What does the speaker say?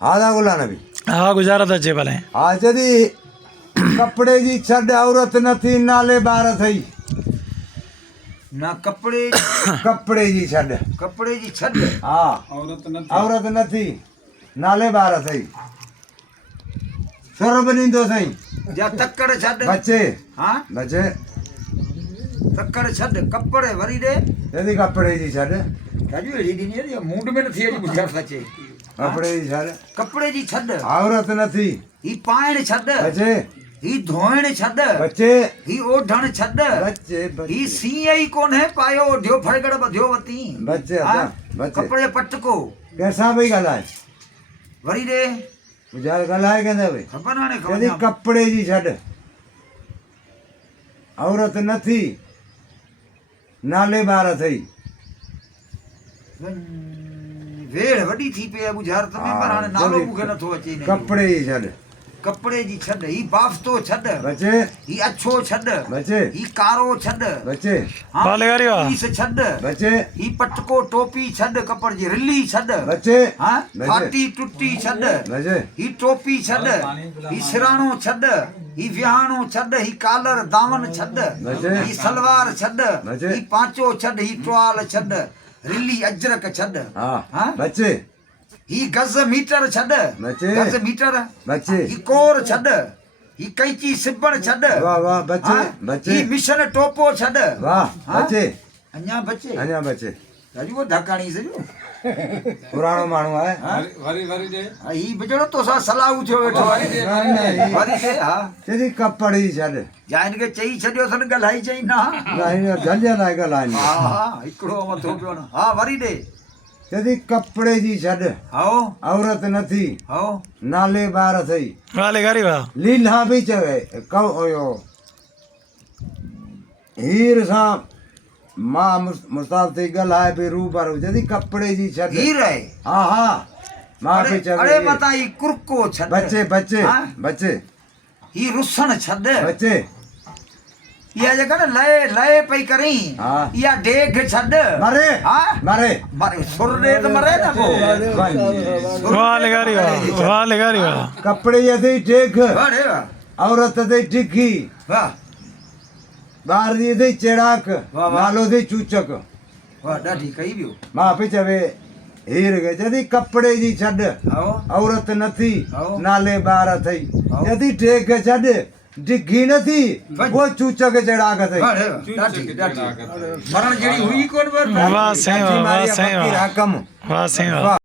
ਆਦਾ ਗੁਲਾ ਨਬੀ हाँ गुजारत अचे भले हा जदी कपड़े जी छड़ औरत नथी नाले बार थई ना कपड़े कपड़े जी छड़ कपड़े जी छड़ हा औरत नथी नाले बार थई सुर बनींदो सही जा तकड़ छड़ बच्चे हां बच्चे तकड़ छड़ कपड़े वरी दे जदी कपड़े जी छड़ राजू एडी दी नहीं मुंड में नथी अजी बुझा सचे कपड़े जी छड़ कपड़े जी छड़ औरत नथी ही पाइण छड़ बच्चे ही धोइण छड़ बच्चे ही ओढण छड़ बच्चे ही सीए ही कोन है पायो ढ्यो फड़गड़ बध्यो वती बच्चे हाँ? बच्चे कपड़े पटको कैसा भाई गलाए वरी दे गुजार गलाए कहंदे भाई खबर हाणे जदी खबर कपड़े जी छड़ औरत नथी नाले बार थई वेड़ वडी थी पे बुझार तमे पर हाणे नालो मुखे नथो अचे ने कपड़े जी छड़ कपड़े जी छड़ ही बाफ्तो छड़ बच्चे ही अच्छो छड़ बच्चे ही कारो छड़ बच्चे वाले गारी वाह। पीस छड़ बच्चे ही पटको टोपी छड़ कपड़ जी रिली छड़ बच्चे हां बच्चे फाटी टुटी छड़ बच्चे ही टोपी छड़ ही सिराणो छड़ ही विहाणो छड़ ही कालर दामन छड़ बच्चे ही सलवार छड़ बच्चे ही पांचो छड़ ही ट्वाल छड़ रिली अजरक छड़ हाँ हाँ? बच्चे ही गज मीटर छड़ बच्चे गज मीटर बच्चे ही कोर छड़ ही कैंची सिबण छड़ वाह वाह बच्चे हाँ? बच्चे ही मिशन टोपो छड़ वाह हाँ? बच्चे अञा बचे अञा बच्चे राजू वो धकाणी सजो पुराणो माण्हू आहे हाँ, ही बिजड़ो तो सा सलाह उठो वेठो आहे वरी दे हा जदी कपड़े जी छड़ या इनके चई छडियो सन गलाई चई ना नहीं झंझट आहे गलाइन हा हा हिकड़ो मथो पियो न हा वरी दे जदी कपड़े जी छड़ हाओ औरत नथी हाओ नाले बार थई वाले गारी वाह। लीला भी चवे कौ ओयो हीर सां मां मुस्ताफ थी गलाए भी रूबरू जदी कपड़े जी छड़ हीर है हा हा मां भी अरे चवे अरे मता ही कुरको छड़ बच्चे बच्चे हाँ? बच्चे ही रुसन छड़ बच्चे या जगह न लय लय पई करी हाँ। या डेग छड़ मरे हां मरे मारे सुर दे त मरे न को वाले गारी वाह। वाले गारी वाह। कपड़े जी थी टेक अरे वाह औरत थी टिकी वाह ॿार जी थी चेड़ाक वाह, वाह। नालो थी चूचक वाह ॾाढी कई वियो मां पई चवे हीर के जदी कपड़े जी छड़ हाओ औरत नथी हाँ। नाले बार थई हाँ। जदी टेक छड़ डिघी नथी वो चूचक चेड़ाक थई अरे वाह ॾाढी ॾाढी मरण जड़ी हुई कोन पर वाह सही वाह। वाह सही वाह। रकम वाह सही वाह।